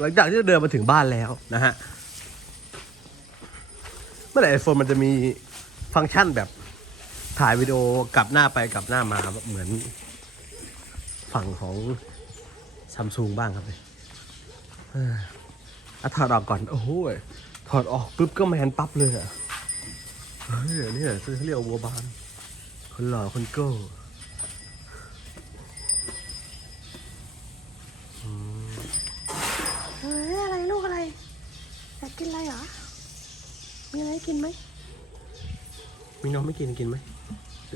หลังจากที่เราเดินมาถึงบ้านแล้วนะฮะ เมื่อไหร่ไอโฟนมันจะมีฟังก์ชันแบบถ่ายวิดีโอกลับหน้าไปกลับหน้ามาเหมือนฝั่งของซัมซุงบ้างครับเลยเอะถอดออกก่อน โอ้โหถอดออกปุ๊บก็แมนปั๊บเลยอะเฮ้ยนี่เขาเรียกวัวบาน คนหล่อคนโก้ กกินอะไรเหรอ มีอะไรให้กินไหม มีนมไม่กินกินไหม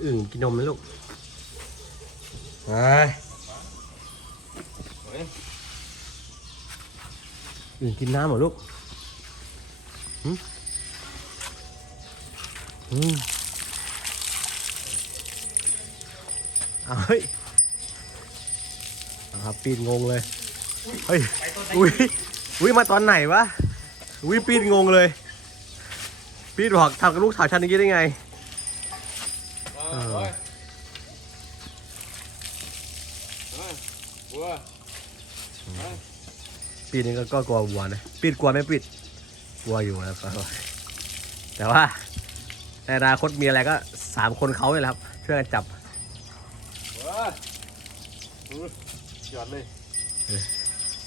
อื่นกินนมไหมลูกไปอื่นกินน้ำเหรอลูกหืมอืมเอาเฮ้ยเอาครับปีนงงเลย เฮ้ย อุ้ย อุ้ย มาตอนไหนวะ อุ้ยปีนงงเลย ปีนบอกทำกับลูกสาวฉันอย่างนี้ได้ไงเออเฮ้ยเฮ้ยบัวปีนี้ก็ก็กลัววัวนะปิดกลัวไหม่ปิดกลัวอยู่นะครับแต่ว่าในอนาคตมีอะไรก็สามคนเขาเลยแหละครับช่วยกันจับบัวอุ๊ยยอดเลย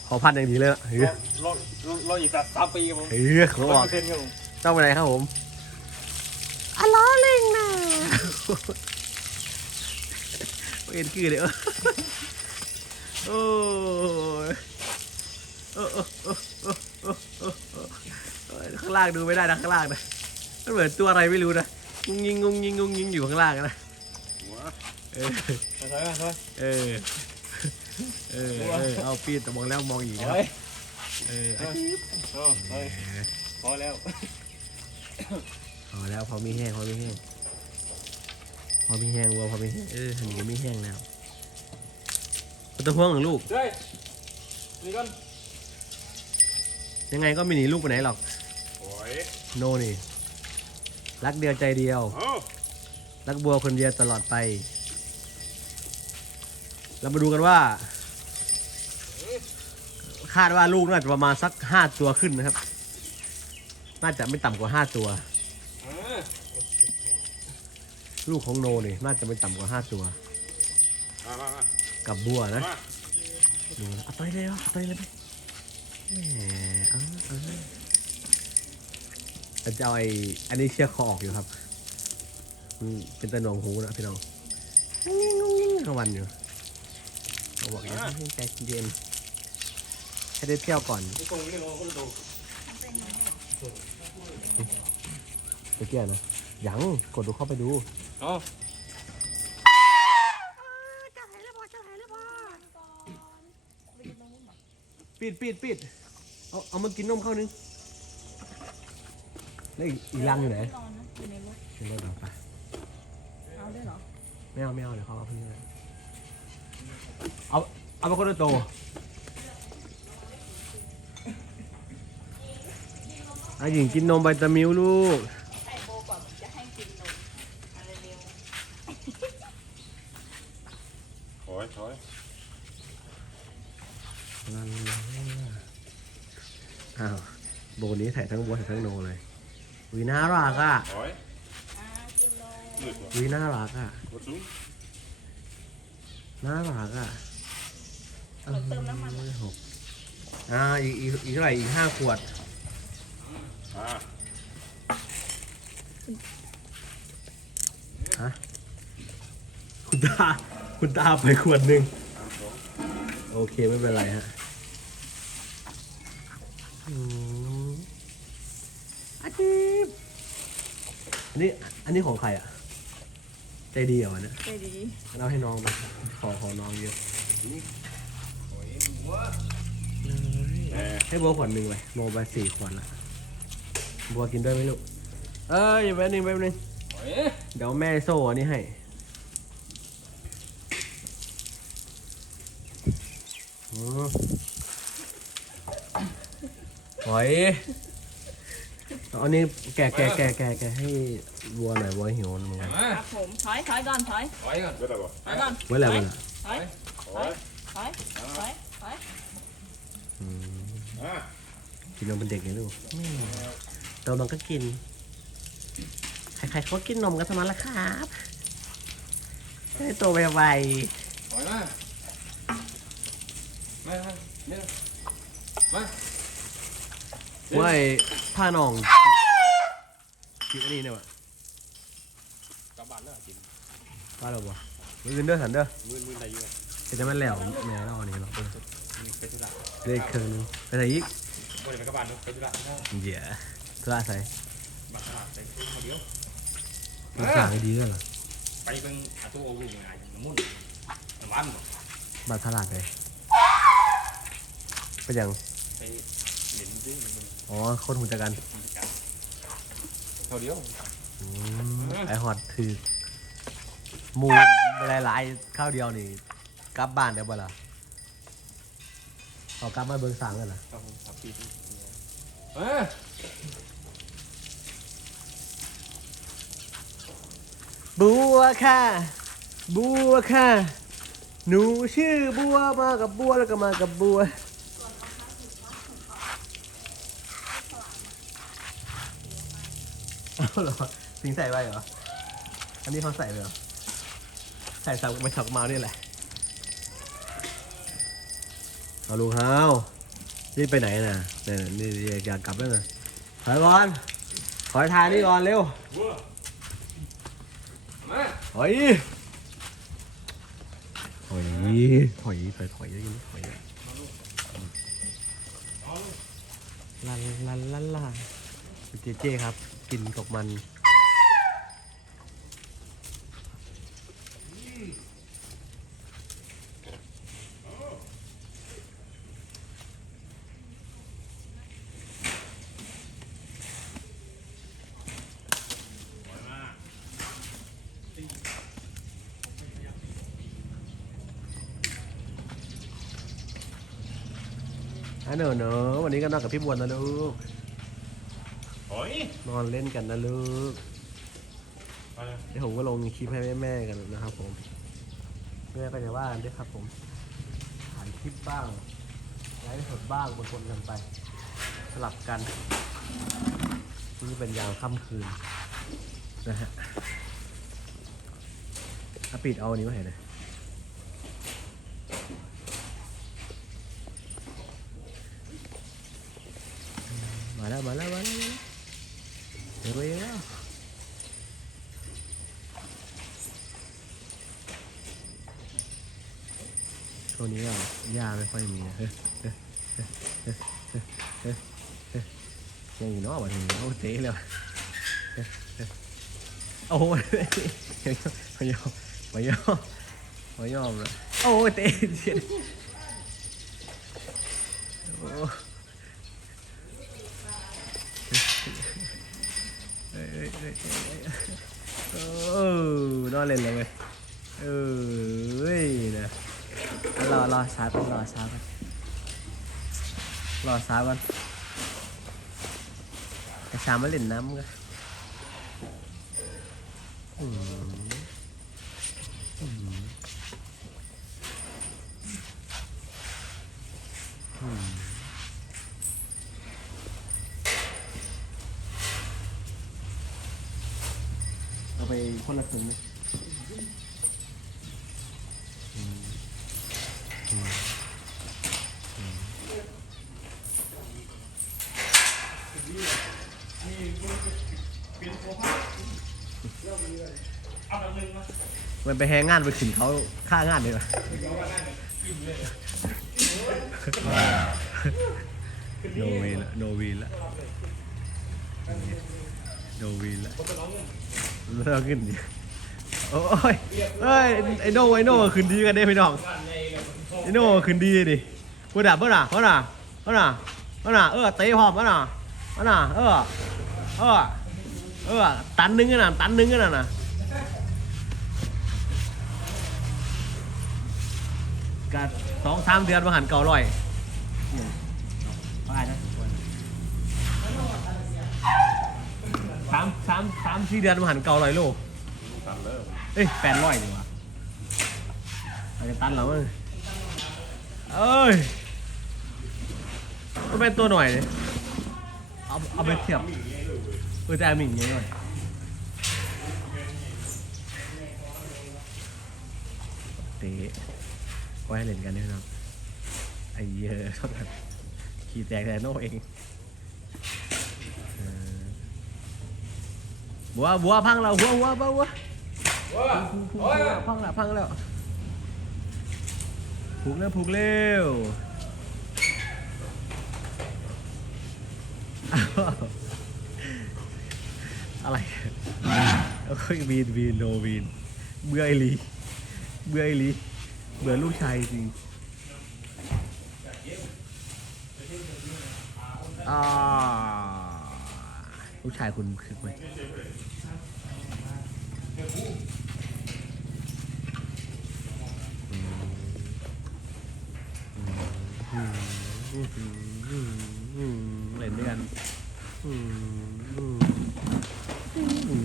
พอพันอย่างดีเลยอะเฮ้ยรอรอรอรออีกสักสามปีครับผมเฮ้ยเขาบอกเซ็นครับผมต้องไปไหนครับผมอะล้อเล่งนะเอ็นกือเลยเออโอ้ยเออเออเออเออเออเออเออข้างล่างดูไม่ได้นะข้างล่างนะมันเหมือนตัวอะไรไม่รู้นะงุ้งยิงงุ้งยิงงุ้งยิงอยู่ข้างล่างนะหัวเออมาถอยมาถอยเออ เออเออเอาปีนแต่มองแล้วมองอีกถนะคอรับยเออเออเฮ้ยพอแล้วพอแล้วพอมีแห้งพอมีแห้งพอมีแห้งวัวพอมีแห้งเออหนูมีแห้งแล้วไม่ต้องห่วงหรอกลูกเฮ้ยนี่ก่อนยังไงก็ไม่หนีลูกไปไหนหรอกโอ้ยโนนี่ รักเดียวใจเดียวเอ้ารักบัวคนเดียวตลอดไป เรามาดูกันว่า คาดว่าลูกน่าจะประมาณสักห้าตัวขึ้นนะครับ น่าจะไม่ต่ำกว่าห้าตัวเออลูกของโนนี่น่าจะไม่ต่ำกว่าห้าตัวมามามากับบัวนะมาดูนะเอาไปเลยเหรอเอาไปเลยไหมแหมเออเออแต่จะเอาไอ้อันนี้เชือกคอออกอยู่ครับมันเป็นตะหนวงหูนะพี่น้องงงงงงทั้งวันอยู่เขาบอกอย่าเพิ่งใจเย็น ให้ได้เที่ยวก่อนนี่ตรงนี่เราคนตรงไปเที่ยวนะยังกดดูเข้าไปดูเอ้าจะหายแล้วพอจะหายแล้วพอปิดปิดปิดเอาเอามากินนมเข้านึงแล้วอีกอีกรังอยู่ไหนนอนนะอยู่ในรถไม่ได้หรอกปะเอาด้วยเหรอไม่เอาไม่เอาเดี๋ยวเขาเอาเพื่อนเอาเอาไปคนละโตว ไอ้หญิงกินนมไวตามิลลูกไข่โบก่อนจะให้กินนมอะไรเร็วถอยถอยอ้าวโบนี้ถ่ายทั้งบัวถ่ายทั้งโนเลยวีน่ารักอะถอยอ่ากินนมมืดว่ะวีน่ารักอะกดสูงน่ารักอะเหมือนเติมน้ำมัน เออหกอ่าอีกอีกอีกเท่าไหร่อีกห้าขวดอ่า ฮะคุณตา คุณตาไปขวดหนึ่งสามสองโอเค ไม่เป็นไรฮะอืมอาชีพอันนี้ อันนี้ของใครอะ ใจดีเหรอวะเนี่ยใจดีเราให้น้องไปขอขอน้องเยอะแหมให้บัวขวดหนึ่งเลยโมไปสี่ขวดละ บัวกินด้วยไหมลูก เอ้ยอย่าแป๊บนึงแป๊บนึงถอยเดี๋ยวแม่โซ่อันนี้ให้ อืมหอยเอาอันนี้แกะแกะแกะแกะแกะให้วัวหน่อยวัวหิวเหมือนกันมาครับผมถอยถอยก่อนถอยถอยก่อนเวลาบ่ถอยก่อนไว้แล้วมันถอยถอยถอยถอยถอยถอยอืมอะกินนมเป็นเด็กไงลูก อืมโตมันก็กิน ใครๆเขาก็กินนมกันทั้งนั้นแหละครับให้โตไวปล่อยมามาเนี่ยมาๆว่าไอ้ผ้าหนองกินอันนี้เนี่ยวะกลับบ้านแล้วกินว่าเราบ่มืออื่นเด้อสันเด้อมือมืออะไรอยู่จะได้มันแล้วแม่เราอันนี้เราเออมีไปธุระได้เครื่องนึงไปไหนอีกบ่ได้ไปกลับบ้านไปธุระนะเดี๋ยว ธุระใส่บ้านตลาดไปเดียวมันสั่งให้ดีด้วยเหรอไปเป็นอาตัวโอ้ยยังไงน้ำมันน้ำมันบาทตลาดเลยเป็นยังไปเห็นดิมันอ๋อคนหุ่นจักกันมีการเท่าเดียวอืมไอฮอตคือหมูหลายๆข้าวเดียวนี่กลับบ้านได้บ่ล่ะเอากลับมาเบิ่งสั่งกันล่ะ ครับผมขับปีเออ บัวค่ะ บัวค่ะ หนูชื่อบัวมากับบัวแล้วก็มากับบัว เอาเหรอสิงใส่ไว้เหรอ อันนี้เขาใส่เลยเหรอ ใส่สับมาสับมาเนี่ยแหละ เอาลูกเฮานี่ไปไหนน่ะเนี่ยนี่อยากกลับแล้วนะถอยก่อน ขอทายนี่ก่อนเร็ว บัว มาถอยถอยถอยถอยถอยเยอะๆถอยอะลาลาลาลาเจเจครับ กินตกมัน อะเนอะเนอะวันนี้ก็นอนกับพี่บวนนะลูก โอ้ยนอนเล่นกันนะลูก ไปเลยเดี๋ยวผมก็ลงคลิปให้แม่ๆกันนะครับผม แม่ก็จะว่ากันด้วยครับผมถ่ายคลิปบ้างไลฟ์สดบ้างบนๆกันไป สลับกันนี่เป็นยามค่ำคืนนะฮะอาปิดเอาอันนี้มาให้หน่อยมาแล้วมา แล้วมาแล้วมาแล้วเดี๋ยวเองแล้วช่วงนี้ก็หญ้าไม่ค่อยมีนะเฮ้ยเฮ้ยเฮ้ยเฮ้ยเฮ้ยเฮ้ยยังอยู่นอกวันนี้โอ้เจ๊เลยว่ะเฮ้ยเฮ้ยโอ้ยไม่ยอมไม่ยอมไม่ยอมเลยโอ้เตะเสียโอ้ เฮ้ยเฮ้ยเฮ้ยเฮ้ยเฮ้ยโอ้นอนเล่นเลยเว้ยเอ้ยนะรอรอช้าก่อนรอช้าก่อนรอช้าก่อนกระชามาเล่นน้ำกันอืมอืมอืมเอา ไปคนละครึ่งไหมมันไปแฮงงานไปถึงเขาค่างานเลยว่ะโนวีละโนวีละโนวีละ เลิกขึ้นดิโอ้ยเอ้ยไอโน่ไอโน่ขึ้นดีกันได้พี่น้องไอโน่ขึ้นดีดิพูดด่าเพื่อนอะเพื่อนอะเพื่อนอะเพื่อนอะเออเตะพร้อมเพื่อนอะเพื่อนอะเออเออเออตันหนึงกันน่ะตันหนึงกันน่ะนะก็สองสามเดือนมาหันเก่าร่อยไปนะ สามสามสามสี่เดือนมาหันเก่าร่อยโลตันเลิกเอ้ยแปดร้อยดีกว่าอาจจะตันเหรอมึงเอ้ยก็เป็นตัวหน่อยเลยเอาเอาไปเทียบเออแต่อาหมิงเยอะหน่อยเตะไว้ให้เล่นกันด้วยนะครับไอ้เหี้ยอะเท่านั้นขี่แตกแต่โน่เองเออ บัวบัวพังแล้วบัวบัวบัวบัวว้าผูกผูกโอ้ยผูกพังแล้วพังแล้วผูกแล้วผูกเร็วอ้าวอะไรโอ้ยวีนวีนโนวีนเบื่อไอหลีเบื่อไอหลีเบื่อลูกชายจริงอ่า ลูกชายคุณคึกไหมเล่นด้วยกัน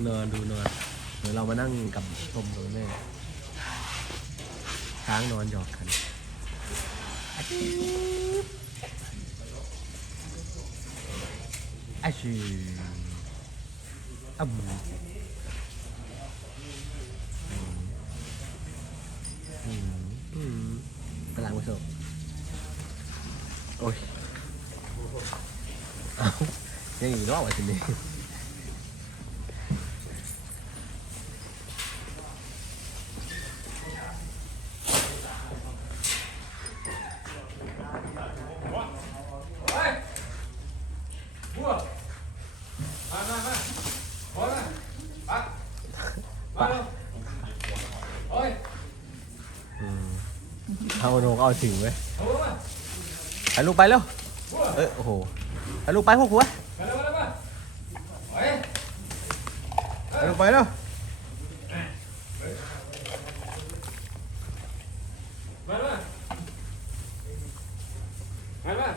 นอนดูนอนเดี๋ยวเรามานั่งกับชมกับแม่ช้างนอนหยอกกันอาชี อ่ำอืมอืมกำลังไปส่ง โอ้ยเอายังอีกรอบอะทีนี้ เฮ้ยบัวมามามาบัวมาปักมาเร็วเฮ้ย เอา โนกเอาถึงเว้ยบัวมาไปลูกไปเร็วบัวเอ้ยโอ้โหไปลูกไปพวกหัวมาเร็วมาเร็วมาเฮ้ยไปลูกไปเร็วมามามามา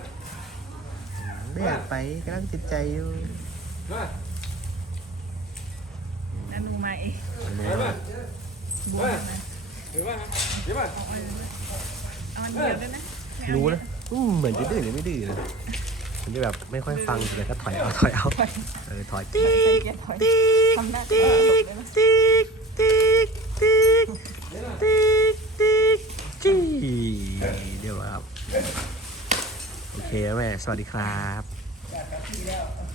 ไม่อยากไปกำลังติดใจอยู่มานั่นหนูมาเองมามาบัวมา เดี๋ยวมาเดี๋ยวมาเอาอันเดียวด้วยนะไม่เอารู้นะอืมเหมือนจะดื้อหรือไม่ดื้อนะมันจะแบบไม่ค่อยฟังแต่ก็ถอยเอาถอยเอาเออถอยติ๊กเยอะถอยติ๊กทำได้ติ๊กติ๊กติ๊กติ๊กติ๊กติ๊กจี้เดี๋ยวครับ โอเคแม่ สวัสดีครับ